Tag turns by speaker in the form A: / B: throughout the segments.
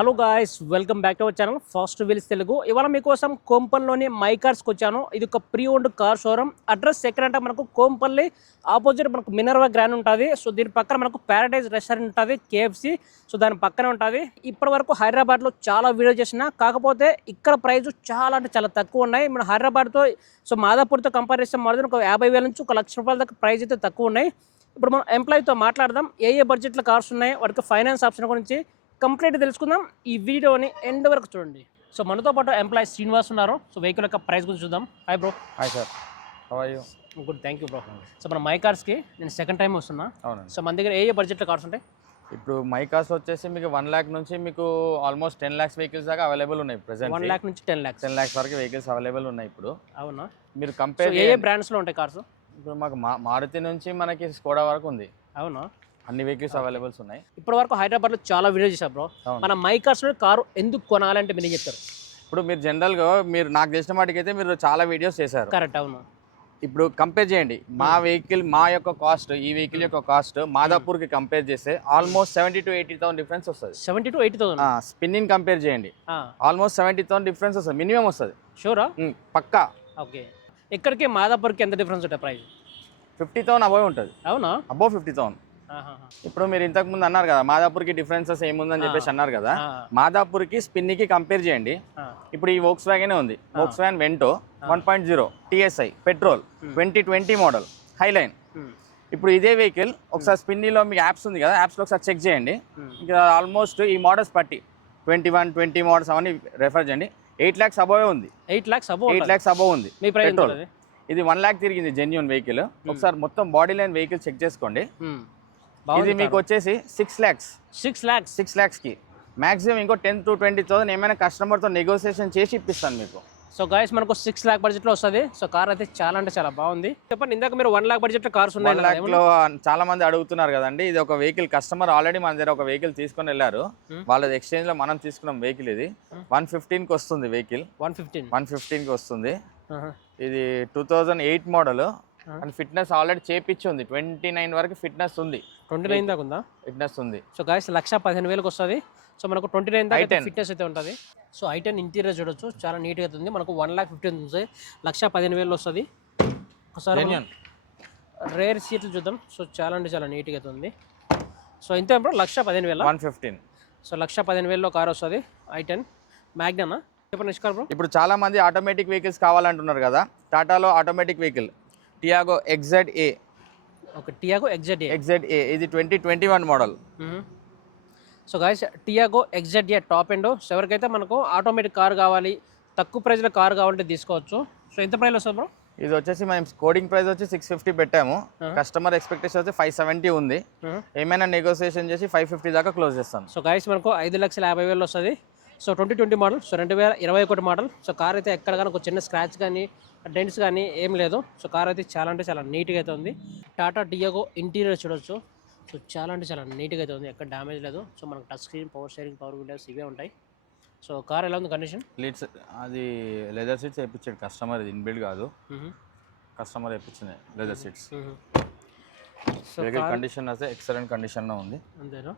A: Hello guys welcome back to our channel first wheels Telugu. ఇవాళ మీకోసం కోంపల్లిలోని my కార్స్కి వచ్చాను. ఇది ఒక pre owned car showroom. Address ఎక్కడంటే మనకు కోంపల్లి ఆపోజిట్ మనకు మినర్వా గ్రాండ్ ఉంటుంది. సో దీని పక్కన మనకు ప్యారడైజ్ రెస్టారెంట్ ఉంటుంది కేఎఫ్సి సో దాని పక్కనే ఉంటుంది. ఇప్పటి వరకు హైదరాబాద్లో చాలా వీడియో చేసిన కాకపోతే ఇక్కడ ప్రైస్ చాలా అంటే చాలా తక్కువ ఉన్నాయి. మన హైదరాబాద్తో సో మాదాపూర్తో కంపేర్ చేస్తే మోర్ ఒక యాభై వేల నుంచి ఒక లక్ష రూపాయల దాకా ప్రైస్ అయితే తక్కువ ఉన్నాయి. ఇప్పుడు మనం ఎంప్లాయీతో మాట్లాడదాం. ఏ ఏ బడ్జెట్లో కార్స్ ఉన్నాయి? వాటికి ఫైనాన్స్ ఆప్షన్ గురించి కంప్లీట్ తెలుసుకుందాం ఈ వీడియోని ఎండ్ వరకు చూడండి. సో మనతో పాటు ఎంప్లాయీ శ్రీనివాస్ ఉన్నారు. సో వెహికల్ యొక్క ప్రైస్ గురించి చూద్దాం. Hi bro
B: hi sir you
A: good thank you bro so మన మై కార్స్కి నేను సెకండ్ టైం వస్తున్నా.
B: అవునండి.
A: సో మన దగ్గర ఏ ఏ బడ్జెట్లో కార్స్ ఉంటాయి?
B: ఇప్పుడు మై కార్స్ వచ్చేసి మీకు వన్ ల్యాక్ నుంచి మీకు ఆల్మోస్ట్ టెన్ ల్యాక్స్ వెహికల్స్ దాకా అవైలబుల్ ఉన్నాయి
A: వన్
B: ప్రెసెంట్
A: ల్యాక్ నుంచి టెన్ ల్యాక్స్
B: టెన్ ల్యాక్స్ వరకు వెహికల్స్ అవైలబుల్ ఉన్నాయి ఇప్పుడు.
A: అవునా?
B: మీరు కంపేర్
A: ఏ ఏ బ్రాండ్స్లో ఉంటాయి కార్స్
B: ఇప్పుడు మాకు మా మారుతి నుంచి మనకి స్కోడా వరకు ఉంది.
A: అవునా?
B: అన్ని వెహికల్స్ అవైలబుల్స్ ఉన్నాయి.
A: ఇప్పటి వరకు హైదరాబాద్లో చాలా వీడియో చేశారు బ్రో. మన మై కార్స్లో కారు ఎందుకు కొనాలంటే మీరు చెప్తారు?
B: ఇప్పుడు మీరు జనరల్గా మీరు నాకు తెలిసిన వాటికైతే మీరు చాలా వీడియోస్ చేశారు.
A: కరెక్ట్ అవును.
B: ఇప్పుడు కంపేర్ చేయండి. మా వెహికల్ మా యొక్క కాస్ట్ ఈ వెహికల్ యొక్క కాస్ట్ మాదాపూర్కి కంపేర్ చేస్తే almost seventy to eighty thousand difference వస్తుంది.
A: Seventy to eighty thousand
B: spinning compare చేయండి. ఆల్మోస్ట్ సెవెంటీ థౌసండ్ డిఫరెన్స్ వస్తుంది. మినిమం వస్తుంది.
A: షూరా
B: పక్కా.
A: ఓకే ఇక్కడికి మాదాపూర్కి ఎంత డిఫరెన్స్ ఉంటాయి ప్రైస్
B: ఫిఫ్టీ థౌసండ్ అబోవ్ ఉంటుంది.
A: అవునా?
B: Above fifty thousand. ఇప్పుడు మీరు ఇంతకు ముందు అన్నారు కదా మాదాపూర్కి డిఫరెన్సెస్ ఏముందని చెప్పేసి అన్నారు కదా
A: ఆ,
B: మాదాపూర్కి స్పిన్నికి కంపేర్ చేయండి. ఇప్పుడు ఈ వోక్స్ వ్యాగనే ఉంది? Volkswagen Vento one point zero TSI petrol twenty twenty model highline ఇప్పుడు ఇదే వెహికల్ ఒకసారి స్పిన్నీలో మీకు యాప్స్ ఉంది కదా యాప్స్లో ఒకసారి చెక్ చేయండి.
A: ఉమ్.
B: ఇంకా ఆల్మోస్ట్ ఈ మోడల్స్ పట్టి ట్వంటీ వన్ ట్వంటీ మోడల్స్ అవన్నీ రెఫర్ చేయండి. ఎయిట్ ల్యాక్స్ అబోవే ఉంది?
A: Eight lakhs above
B: eight lakhs above ఉంది
A: మీ
B: పెట్రోల్ ఇది వన్ ల్యాక్ తిరిగింది జెన్యున్ వెహికల్ ఒకసారి మొత్తం బాడీ లైన్ వెహికల్ చెక్ చేసుకోండి. ఇది మీకు వచ్చేసి six lakhs
A: six lakhs
B: six ల్యాక్స్కి maximum ఇంకో టెన్ టు ట్వంటీ థౌసండ్ ఏమైనా కస్టమర్తో నెగోసియేషన్ చేసి ఇప్పిస్తాను మీకు.
A: సో గాయస్ మనకు సిక్స్ ల్యాక్ బడ్జెట్లో వస్తుంది. సో కార్ అయితే చాలా అంటే చాలా బాగుంది. చెప్పండి ఇందాక మీరు వన్ ల్యాక్ బడ్జెట్లో కార్స్ ఉన్నాయి
B: ల్యాక్లో చాలా మంది అడుగుతున్నారు కదండి ఇది ఒక వెహికల్ కస్టమర్ ఆల్రెడీ మన దగ్గర ఒక వెహికల్ తీసుకొని వెళ్ళారు.
A: Hmm.
B: వాళ్ళది ఎక్స్చేంజ్లో మనం తీసుకున్నాం వెహికల్ ఇది. వన్ ఫిఫ్టీన్కి వస్తుంది వెహికల్
A: వన్ ఫిఫ్టీన్
B: వన్ ఫిఫ్టీన్కి వస్తుంది. ఇది two thousand eight model and fitness already చేపించి ఉంది ట్వంటీ నైన్ వరకు ఫిట్నెస్ ఉంది.
A: ట్వంటీ నైన్ దాకా ఉందా?
B: ఫిట్నెస్ ఉంది.
A: సో గాయస్ లక్ష పదిహేను వేలకు వస్తుంది. సో మనకు ట్వంటీ నైన్ దాకా
B: i10.
A: ఫిట్నెస్ అయితే ఉంటుంది. సో ఐ టెన్ ఇంటీరియర్ చూడొచ్చు. చాలా నీట్గా ఉంది. మనకు వన్ ల్యాక్ ఫిఫ్టీన్ ఉంది. లక్ష పదిహేను వేలు వస్తుంది. ఒకసారి. రేర్ సీట్లు చూద్దాం. సో చాలా అంటే చాలా నీట్గా అయితే ఉంది. సో ఇంత బ్రో లక్ష పదిహేను వేల?
B: One fifteen.
A: సో లక్ష పదిహేను వేలలో కార్ వస్తుంది. I ten bro.
B: ఇప్పుడు చాలా మంది ఆటోమేటిక్ వెహికల్స్ కావాలంటున్నారు కదా. టాటాలో automatic vehicle. Tiago XZ A
A: ఒక Tiago XZ A
B: XZ A ఇది twenty twenty one model
A: so guys Tiago XZ A top end so ఎవరికైతే మనకు ఆటోమేటిక్ కార్ కావాలి తక్కువ ప్రైస్లో కార్ కావాలంటే తీసుకోవచ్చు. సో ఎంత ప్రైస్ వస్తుంది బ్రో
B: ఇది వచ్చేసి మనం కోడింగ్ ప్రైస్ వచ్చి సిక్స్ ఫిఫ్టీ పెట్టాము.
A: Uh-huh.
B: కస్టమర్ ఎక్స్పెక్టేషన్ వచ్చి ఫైవ్ సెవెంటీ ఉంది. ఏమైనా నెగోసియేషన్ చేసి ఫైవ్ ఫిఫ్టీ దాకా క్లోజ్ చేస్తాను.
A: సో గాయస్ మనకు ఐదు లక్షల యాభై వేలు వస్తుంది. So twenty twenty model so రెండు వేల ఇరవై ఒకటి మోడల్ సో కార్ అయితే ఎక్కడ కానీ ఒక చిన్న స్క్రాచ్ కానీ డెంట్స్ కానీ ఏం లేదు. సో కార్ అయితే చాలా అంటే చాలా నీట్గా అయితే ఉంది. టాటా టియాగో ఇంటీరియర్ చూడొచ్చు. సో చాలా అంటే చాలా నీట్గా అయితే ఉంది. ఎక్కడ డ్యామేజ్ లేదు. సో మనకు touch screen power sharing power windows ఇవే ఉంటాయి. సో కార్ ఎలా ఉంది కండిషన్?
B: లీడ్స్ అది లెదర్ సీట్స్ వేయించాడు. కస్టమర్ ఇది ఇన్బిల్డ్ కాదు. కస్టమర్ వేయించింది లెదర్ సీట్స్ వెహికల్ కండిషన్ అయితే ఎక్సలెంట్ కండిషన్లో ఉంది.
A: అంతేనా?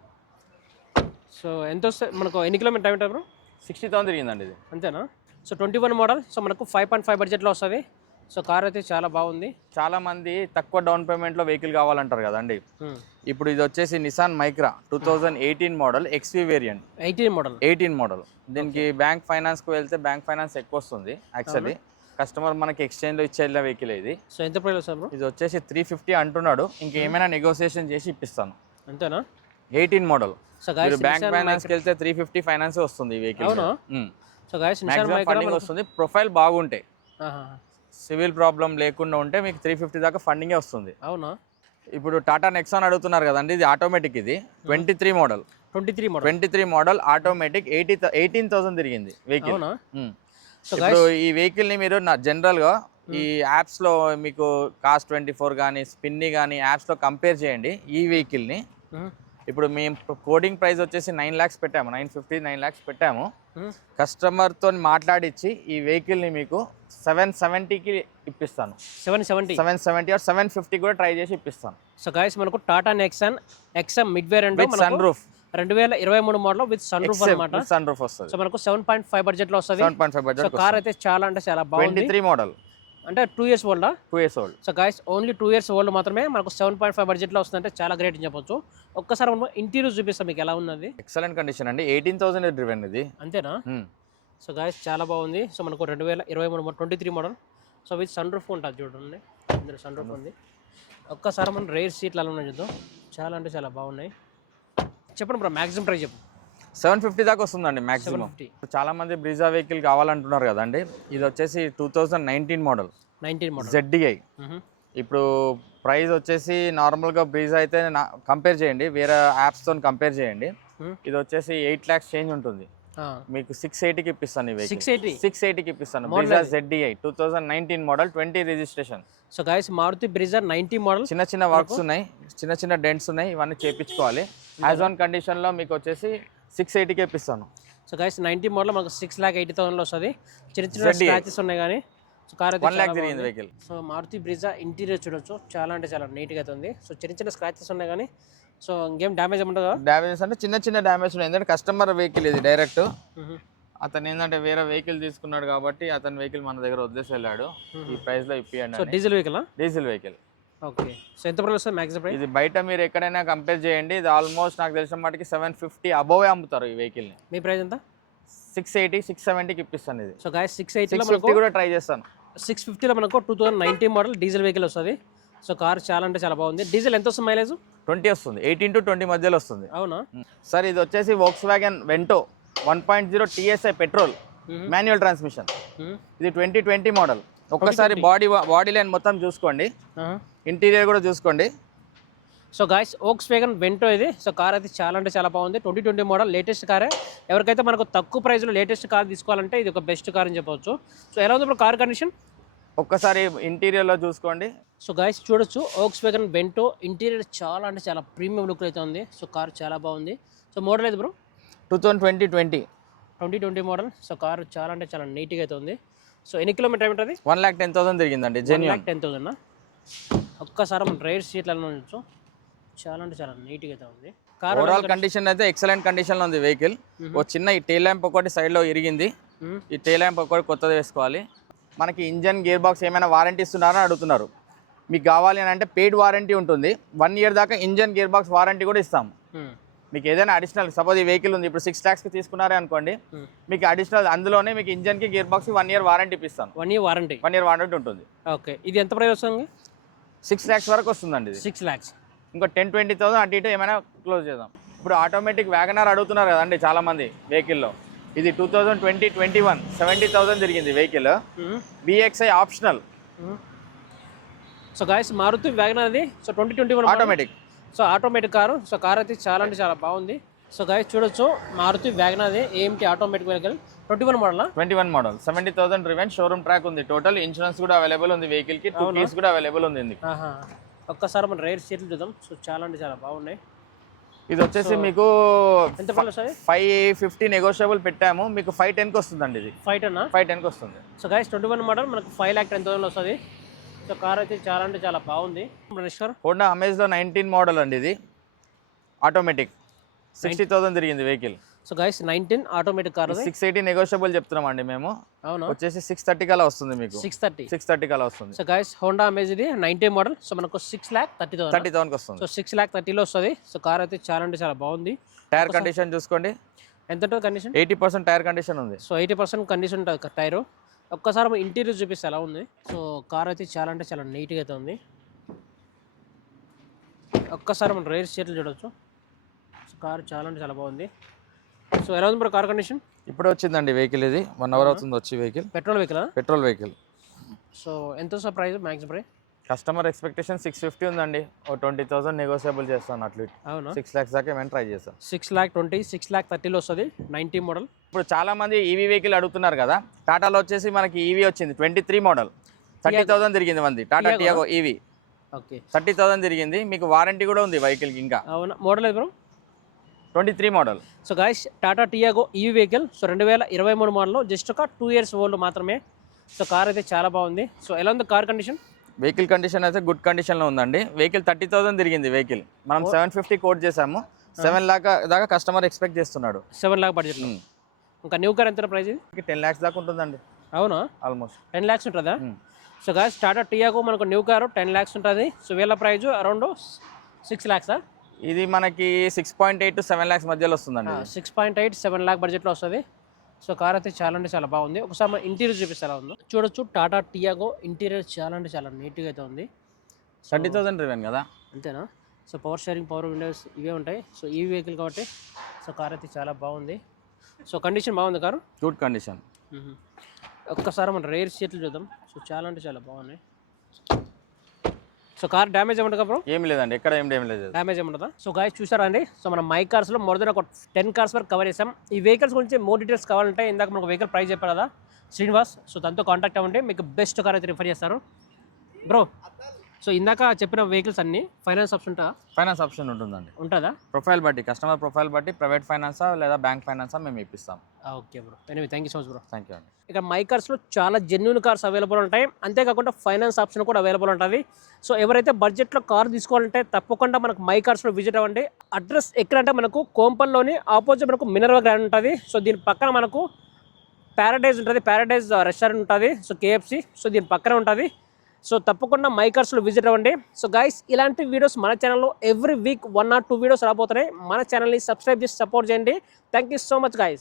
A: సో ఎంత వస్తుంది మనకు ఎన్ని kilometre time bro?
B: Sixty thousand తిరిగిందండి ఇది.
A: అంతేనా? So twenty one model so మనకు ఫైవ్ పాయింట్ ఫైవ్ బడ్జెట్లో వస్తుంది. సో కార్ అయితే చాలా బాగుంది.
B: చాలా మంది తక్కువ డౌన్ పేమెంట్లో వెహికల్ కావాలంటారు కదండి. ఇప్పుడు ఇది వచ్చేసి Nissan Micra two thousand eighteen model XV variant
A: eighteen model
B: eighteen model దీనికి బ్యాంక్ ఫైనాన్స్కి వెళ్తే బ్యాంక్ ఫైనాన్స్ ఎక్కువ వస్తుంది యాక్చువల్లీ కస్టమర్ మనకి ఎక్స్చేంజ్లో ఇచ్చే వెహికల్ ఇది.
A: సో ఎంత ప్రైస్
B: ఇది వచ్చేసి త్రీ ఫిఫ్టీ అంటున్నాడు. ఇంకేమైనా నెగోసియేషన్ చేసి ఇప్పిస్తాను.
A: అంతేనా?
B: ఎయిటీన్ మోడల్ బ్యాంక్ ఫైనాన్స్కి వెళ్తే త్రీ ఫిఫ్టీ ఫైనాన్స్ వస్తుంది ఈ వెహికల్?
A: సో గాయస్
B: ఫండింగ్ వస్తుంది. ప్రొఫైల్ బాగుంటాయి. సివిల్ ప్రాబ్లం లేకుండా ఉంటే మీకు త్రీ ఫిఫ్టీ దాకా ఫండింగే వస్తుంది.
A: అవునా?
B: ఇప్పుడు టాటా నెక్సాన్ అడుగుతున్నారు కదండి ఇది ఆటోమేటిక్ ఇది. Twenty three model
A: twenty three model
B: twenty three model automatic eighty eighteen thousand తిరిగింది వెహికల్
A: అవునా? సో
B: ఇప్పుడు ఈ వెహికల్ని మీరు నా జనరల్గా ఈ యాప్స్లో మీకు కాస్ట్ ట్వంటీ ఫోర్ కానీ స్పిన్ని కానీ యాప్స్లో కంపేర్ చేయండి ఈ వెహికల్ని. ఇప్పుడు మేము కోడింగ్ ప్రైస్ వచ్చేసి నైన్ ల్యాక్స్ పెట్టాము. నైన్ ఫిఫ్టీ నైన్ ల్యాక్స్ పెట్టాము. కస్టమర్తో మాట్లాడించి ఈ వెహికల్ని మీకు సెవెన్ సెవెంటీకి ఇప్పిస్తాను.
A: Seven seventy
B: seven seventy or seven fifty కూడా ట్రై చేసి ఇప్పిస్తాను.
A: సో గాయస్ మనకు Tata Nexon XM mid wear and
B: sunroof
A: రెండు వేల ఇరవై మూడు మోడల్ విత్ సన్ రూఫ్ అనమాట
B: సన్ రూఫ్ వస్తుంది.
A: సో మనకు సెవెన్ పాయింట్ ఫైవ్ బడ్జెట్లో వస్తుంది.
B: Seven point five budget
A: car అయితే చాలా అంటే చాలా బాగుంది.
B: త్రీ మోడల్
A: అంటే two years ఓల్డా
B: two years old
A: so guys only two years old మాత్రమే మనకు సెవెన్ పాయింట్ ఫైవ్ బడ్జెట్లో వస్తుందంటే చాలా గ్రేట్ అని చెప్పొచ్చు. ఒక్కసారి మనం ఇంటీరియర్ చూపిస్తాం మీకు ఎలా ఉన్నది.
B: ఎక్సలెంట్ కండిషన్ అండి. ఎయిటీన్ థౌసండ్ డ్రివెన్ ఇది.
A: అంతేనా?
B: Hmm.
A: సో గాయస్ చాలా బాగుంది. సో మనకు రెండు వేల ఇరవై మూడు twenty three model so with sun roof ఉంటుంది చూడండి. ఇందులో సన్ రూఫ్ ఉంది. ఒక్కసారి మనం రేర్ సీట్లు ఎలా ఉన్నాయి చూద్దాం. చాలా అంటే చాలా బాగున్నాయి. చెప్పండి బ్రో మ్యాక్సిమం ప్రైస్ చెప్పు.
B: సెవెన్ ఫిఫ్టీ దాకా వస్తుందండి
A: ఫిఫ్టీ.
B: చాలా మంది బ్రిజా వెహికల్ కావాలంటున్నారు కదండి. ఇది వచ్చేసి two thousand nineteen model
A: nineteen model
B: ZDI ఇప్పుడు ప్రైస్ వచ్చేసి నార్మల్గా బ్రీజా అయితే కంపేర్ చేయండి. వేరే యాప్స్తో కంపేర్ చేయండి. ఇది వచ్చేసి ఎయిట్ ల్యాక్స్ చేంజ్ ఉంటుంది. మీకు సిక్స్ ఎయిటీకి ఇప్పిస్తాను ఈ
A: సిక్స్ ఎయిటీ
B: సిక్స్ ఎయిటీకి ఇప్పిస్తాను. Brezza. ZDI two thousand nineteen model twenty registration
A: so guys Maruti Brezza ninety model
B: చిన్న చిన్న వర్క్స్ ఉన్నాయి. చిన్న చిన్న డెంట్స్ ఉన్నాయి. ఇవన్నీ చేపించుకోవాలి. యాజ్ ఆన్ కండిషన్లో మీకు వచ్చేసి సిక్స్ ఎయిటీకి ఇప్పిస్తాను.
A: సో గైస్ నైన్టీ మోడల్ మనకు సిక్స్ ల్యాక్ ఎయిటీ థౌసండ్లో వస్తుంది. చిన్న చిన్న. స్క్రాచెస్ ఉన్నాయి కానీ so car.
B: Vehicle
A: so Maruti Brezza interior చూడొచ్చు. చాలా అంటే చాలా నీట్గా అయితే ఉంది. సో చిన్న చిన్న స్క్రాచెస్ ఉన్నాయి కానీ సో ఇంకేం డ్యామేజ్ ఉంటుందా
B: డ్యామేజెస్ అంటే చిన్న చిన్న డ్యామేజ్ ఉన్నాయి. ఎందుకంటే కస్టమర్ వెహికల్ ఇది డైరెక్ట్ అతను ఏంటంటే వేరే వెహికల్ తీసుకున్నాడు కాబట్టి అతని వెహికల్ మన దగ్గర వదిలేసి వెళ్ళాడు. ఈ ప్రైస్లో
A: so
B: ఇప్పియండి
A: diesel vehicle
B: diesel vehicle
A: okay. So ఎంత ప్రైస్ వస్తుంది మ్యాక్సిమం ప్రైస్?
B: ఇది బయట మీరు ఎక్కడైనా కంపేర్ చేయండి. ఇది ఆల్మోస్ట్ నాకు తెలిసిన మటుకి సెవెన్ ఫిఫ్టీ అబోవే అమ్ముతారు ఈ వెహికల్ని.
A: మీ ప్రైస్ ఎంత?
B: సిక్స్ ఎయిటీ సిక్స్ సెవెంటీకి ఇప్పిస్తాను ఇది.
A: సో గాయస్ సిక్స్ మనకు
B: ఫిఫ్టీ కూడా ట్రై చేస్తాను.
A: సిక్స్ ఫిఫ్టీలో మనకు two thousand nineteen model diesel vehicle వస్తుంది. సో కార్ చాలా అంటే చాలా బాగుంది. డీజిల్ ఎంత వస్తుంది మైలేజ్
B: ట్వంటీ వస్తుంది. ఎయిటీన్ టు ట్వంటీ మధ్యలో వస్తుంది.
A: అవునా?
B: సార్ ఇది వచ్చేసి Volkswagen Vento one point zero TSI petrol. Manual transmission. ఇది ట్వంటీ ట్వంటీ మోడల్ ఒక్కసారి బాడీ బాడీ లైన్ మొత్తం చూసుకోండి. ఇంటీరియర్ కూడా చూసుకోండి.
A: So guys Volkswagen Vento ఇది. సో కార్ అయితే చాలా అంటే చాలా బాగుంది. ట్వంటీ ట్వంటీ మోడల్ లేటెస్ట్ కారే ఎవరికైతే మనకు తక్కువ ప్రైస్లో లేటెస్ట్ కార్ తీసుకోవాలంటే ఇది ఒక బెస్ట్ కార్ అని చెప్పవచ్చు. సో ఎలా ఉంది ఇప్పుడు కార్ కండిషన్
B: ఒక్కసారి ఇంటీరియర్లో చూసుకోండి.
A: సో గాయస్ చూడొచ్చు. ఓక్స్ వేగన్ వెంటో ఇంటీరియర్ చాలా అంటే చాలా ప్రీమియం లుక్ అయితే ఉంది. సో కార్ చాలా బాగుంది. సో మోడల్ అయితే bro
B: two thousand twenty twenty
A: twenty twenty model so car చాలా అంటే చాలా నీట్గా అయితే ఉంది. సో ఎన్ని కిలోమీటర్ ఏమిటది
B: వన్ ల్యాక్ టెన్ థౌసండ్ తిరిగిందండి జెన్యున్
A: టెన్ థౌసండ్ ఒక్కసారి మనం రైడ్ సీట్లు చూడొచ్చు చాలా అంటే చాలా నీట్గా అయితే ఉంది. కార్
B: ఓవరాల్ కండిషన్ అయితే ఎక్సలెంట్ కండిషన్లో ఉంది వెహికల్ ఓ చిన్న ఈ టైల్ ల్యాంప్ ఒకటి సైడ్లో ఇరిగింది. ఈ టైల్ ల్యాంప్ ఒకటి కొత్తది వేసుకోవాలి. మనకి ఇంజన్ గేర్ బాక్స్ ఏమైనా వారంటీ ఇస్తున్నారని అడుగుతున్నారు. మీకు కావాలి అని అంటే పెయిడ్ వారంటీ ఉంటుంది. వన్ ఇయర్ దాకా ఇంజన్ గేర్ బాక్స్ వారంటీ కూడా ఇస్తాము మీకు ఏదైనా అడిషనల్ సపోజ్ ఈ వెహికల్ ఉంది. ఇప్పుడు సిక్స్ ల్యాక్స్కి తీసుకున్నారే అనుకోండి. మీకు అడిషనల్ అందులోనే మీకు ఇంజన్కి gear box one year warranty ఇస్తాను
A: one year warranty
B: one year warranty ఉంటుంది.
A: ఓకే ఇది ఎంత ప్రైస్ వస్తుంది?
B: సిక్స్ ల్యాక్స్ వరకు వస్తుందండి
A: సిక్స్ ల్యాక్స్
B: ఇంకో టెన్ ట్వంటీ థౌసండ్ అటు ఇటు ఏమైనా క్లోజ్ చేద్దాం. ఇప్పుడు ఆటోమేటిక్ వ్యాగనార్ అడుగుతున్నారు కదండి చాలా మంది వెహికల్లో. ఇది two thousand twenty twenty one seventy thousand తిరిగింది vehicle. VXI optional
A: so guys Maruti WagonR అది so twenty twenty one
B: automatic
A: so automatic car. So car అయితే చాలా అంటే చాలా బాగుంది. సో గాయస్ చూడొచ్చు మారుతి వ్యాగనర్ అది. ఏమిటి automatic vehicle twenty one model?
B: Twenty one model. Seventy thousand driven showroom track ఉంది టోటల్ ఇన్సూరెన్స్ కూడా అవైలబుల్ ఉంది వెహికల్కి. టూ కీస్ కూడా అవైలబుల్ ఉంది
A: ఒక్కసారి మనం రైడ్ సీట్లు చూద్దాం. సో చాలా అంటే చాలా బాగున్నాయి.
B: ఇది వచ్చేసి మీకు
A: ఎంత
B: ఫైవ్ ఫిఫ్టీ నెగోషియబుల్ పెట్టాము. మీకు ఫైవ్ టెన్కి వస్తుందండి ఇది.
A: ఫైట్ అన్న
B: ఫైవ్ టెన్కి వస్తుంది.
A: So guys twenty one model మనకు ఫైవ్ ల్యాక్ టెన్ థౌసండ్ వస్తుంది. సో కార్ అయితే చాలా అంటే చాలా బాగుంది.
B: హోండా అమేజ్లో నైన్టీన్ మోడల్ అండి ఇది. ఆటోమేటిక్ సిక్స్టీ థౌసండ్ తిరిగింది vehicle
A: so guys nineteen automatic car
B: six eighty negotiable చెప్తున్నాం అండి మేము.
A: అవునా?
B: వచ్చేసి సిక్స్ థర్టీ కల్లా వస్తుంది మీకు.
A: సిక్స్ థర్టీ
B: సిక్స్ థర్టీ కల్లా వస్తుంది.
A: సో గాయస్ హోండా అమేజ్ ఇది నైన్టీన్ మోడల్ సో మనకు six lakh thirty thousand
B: thirty థౌసండ్కి వస్తుంది.
A: సో సిక్స్ ల్యాక్ థర్టీలో వస్తుంది. సో కార్ అయితే చాలా అంటే చాలా బాగుంది.
B: టైర్ కండిషన్ చూసుకోండి.
A: ఎంత ఉంటుంది condition
B: eighty percent tyre condition ఉంది.
A: సో ఎయిటీ పర్సెంట్ కండిషన్ ఉంటుంది టైరు ఒక్కసారి ఇంటీరియర్ చూపిస్తే ఎలా ఉంది? సో కార్ అయితే చాలా అంటే చాలా నీట్గా అయితే ఉంది. ఒక్కసారి మనం రేర్ సీట్లు చూడొచ్చు. సో కార్ చాలా అంటే చాలా బాగుంది. సో ఎలా ఉంది బ్రో కార్ కండిషన్?
B: ఇప్పుడు వచ్చిందండి వెహికల్ ఇది. వన్ అవర్ అవుతుంది వచ్చి vehicle.
A: Petrol vehicle?
B: Petrol vehicle.
A: So ఎంత sir price max price
B: customer expectation six fifty ఉందండి. ఓ ట్వంటీ థౌసండ్ నెగోషియబుల్ చేస్తాను అట్లు
A: అవునా?
B: సిక్స్ ల్యాక్స్ దాకా ఏమైనా ట్రై చేస్తాను.
A: Six lakh twenty six lakh థర్టీలో వస్తుంది నైంటీ మోడల్.
B: ఇప్పుడు చాలా మంది ఈవీ వెహికల్ అడుగుతున్నారు కదా. టాటాలో వచ్చేసి మనకి ఈవీ వచ్చింది twenty three model. Thirty thousand తిరిగింది మంది. Tata? Tiago EV
A: okay
B: thirty thousand తిరిగింది. మీకు వారంటీ కూడా ఉంది వెహికల్కి ఇంకా.
A: అవునా? Model bro?
B: Twenty three model.
A: So guys Tata Tiago ఈ వెహికల్ సో రెండు వేల ఇరవై మూడు మోడల్లో జస్ట్ ఒక టూ ఇయర్స్ ఓల్డ్ మాత్రమే. సో కార్ అయితే చాలా బాగుంది. సో ఎలా ఉంది కార్ కండిషన్
B: వెహికల్ కండిషన్ అయితే గుడ్ కండిషన్లో ఉందండి. వెహికల్ థర్టీ థౌసండ్ తిరిగింది వెహికల్ మనం సెవెన్ ఫిఫ్టీ కోట్ చేసాము సెవెన్ లాక్ దాకా కస్టమర్ ఎక్స్పెక్ట్ చేస్తున్నాడు.
A: సెవెన్ లాక్ బడ్జెట్లో
B: Hmm.
A: ఇంకా న్యూ కార్ ఎంత ప్రైస్ ఇది?
B: టెన్ ల్యాక్స్ దాకా ఉంటుందండి.
A: అవునా?
B: ఆల్మోస్ట్
A: టెన్ ల్యాక్స్ ఉంటుందా. సో గాయస్ టాటా టియాగో మనకు న్యూ కారు టెన్ ల్యాక్స్ ఉంటుంది. సో వీళ్ళ ప్రైస్ అరౌండ్ సిక్స్ ల్యాక్సా
B: ఇది మనకి six point eight to seven lakhs మధ్యలో వస్తుందండి.
A: Six point eight seven lakh బడ్జెట్లో వస్తుంది. సో కార్ అయితే చాలా అంటే చాలా బాగుంది. ఒకసారి మన ఇంటీరియర్ చూపిస్తే ఎలా ఉందో. చూడొచ్చు టాటా టియాగో ఇంటీరియర్ చాలా అంటే చాలా నీట్గా అయితే ఉంది.
B: థర్టీ థౌసండ్ రివెన్ కదా?
A: అంతేనా? So power steering power windows ఇవే ఉంటాయి. సో ఈ వెహికల్ కాబట్టి సో కార్ అయితే చాలా బాగుంది. సో కండిషన్ బాగుంది కారు?
B: Good condition.
A: ఒక్కసారి మన రేర్ సీట్లు చూద్దాం. సో చాలా అంటే చాలా బాగున్నాయి. సో కార్ డ్యామేజ్ ఏమంటుంది బ్రో
B: ఏం లేదండి ఎక్కడ ఏం ఏం లేదు.
A: డ్యామేజ్ ఏముంటుందా సో గాయస్ చూసారా అండి? సో మన మై కార్స్లో మోర్ దెన్ ఒక టెన్ కార్స్ వరకు కవర్ చేసాం ఈ వెహికల్స్ గురించి మోర్ డీటెయిల్స్ కావాలంటే ఇందాక మనకు వెహికల్ ప్రైస్ చెప్పారు కదా శ్రీనివాస్. సో దాంతో కాంటాక్ట్ అవ్వండి మీకు బెస్ట్ కార్ అయితే రిఫర్ చేస్తారు. బ్రో సో ఇందాక చెప్పిన వెహికల్స్ అన్ని ఫైనాన్స్ ఆప్షన్ ఉంటుందా?
B: ఫైనాన్స్ ఆప్షన్ ఉంటుందండి.
A: ఉంటుందా?
B: ప్రొఫైల్ బట్టి కస్టమర్ ప్రొఫైల్ బట్టి ప్రైవేట్ ఫైనాన్సా లేదా బ్యాంక్ ఫైనాన్సా మేము ఇప్పిస్తాం.
A: Okay bro anyway thank you so much bro
B: thank you అండి.
A: ఇక్కడ మై కార్స్లో చాలా జెన్యున్ కార్స్ అవైలబుల్ ఉంటాయి. అంతేకాకుండా ఫైనాన్స్ ఆప్షన్ కూడా అవైలబుల్ ఉంటుంది. సో ఎవరైతే బడ్జెట్లో కార్ తీసుకోవాలంటే తప్పకుండా మనకు మై కార్స్లో విజిట్ అవ్వండి. అడ్రస్ ఎక్కడంటే మనకు కోంపల్లోని ఆపోజిట్ మనకు మినర్వా గ్రాండ్ ఉంటుంది. సో దీని పక్కన మనకు ప్యారడైజ్ ఉంటుంది. ప్యారడైజ్ రెస్టారెంట్ ఉంటుంది. సో కేఎఫ్సి సో దీని పక్కన ఉంటుంది. సో తప్పకుండా మైకర్స్లో విజిట్ అవ్వండి. సో గైస్ ఇలాంటి వీడియోస్ మన ఛానల్లో every week one or two videos రాబోతున్నాయి. మన ఛానల్ని సబ్స్క్రైబ్ చేసి సపోర్ట్ చేయండి. Thank you so much guys